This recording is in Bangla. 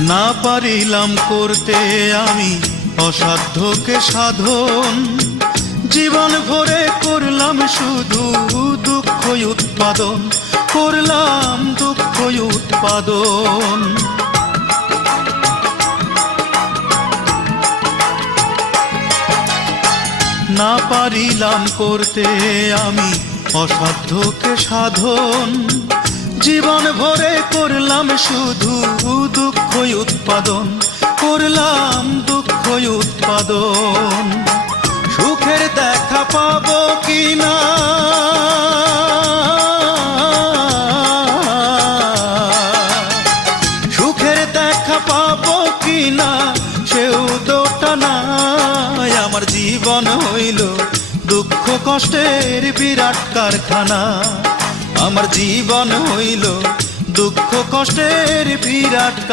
না পারিলাম করতে আমি অসাধ্যকে সাধন, জীবন ভরে করলাম শুধু দুঃখ উৎপাদন, করলাম দুঃখ উৎপাদন। না পারিলাম করতে আমি অসাধ্যকে সাধন, জীবন ভরে করলাম শুধু দুঃখ উৎপাদন, করলাম দুঃখ উৎপাদন। সুখের দেখা পাবো কিনা সুখের দেখা পাবো কিনা সেও দোটা নাই। আমার জীবন হইল দুঃখ কষ্টের বিরাট কারখানা, আমার জীবন হইল দুঃখ কষ্টের বিরাট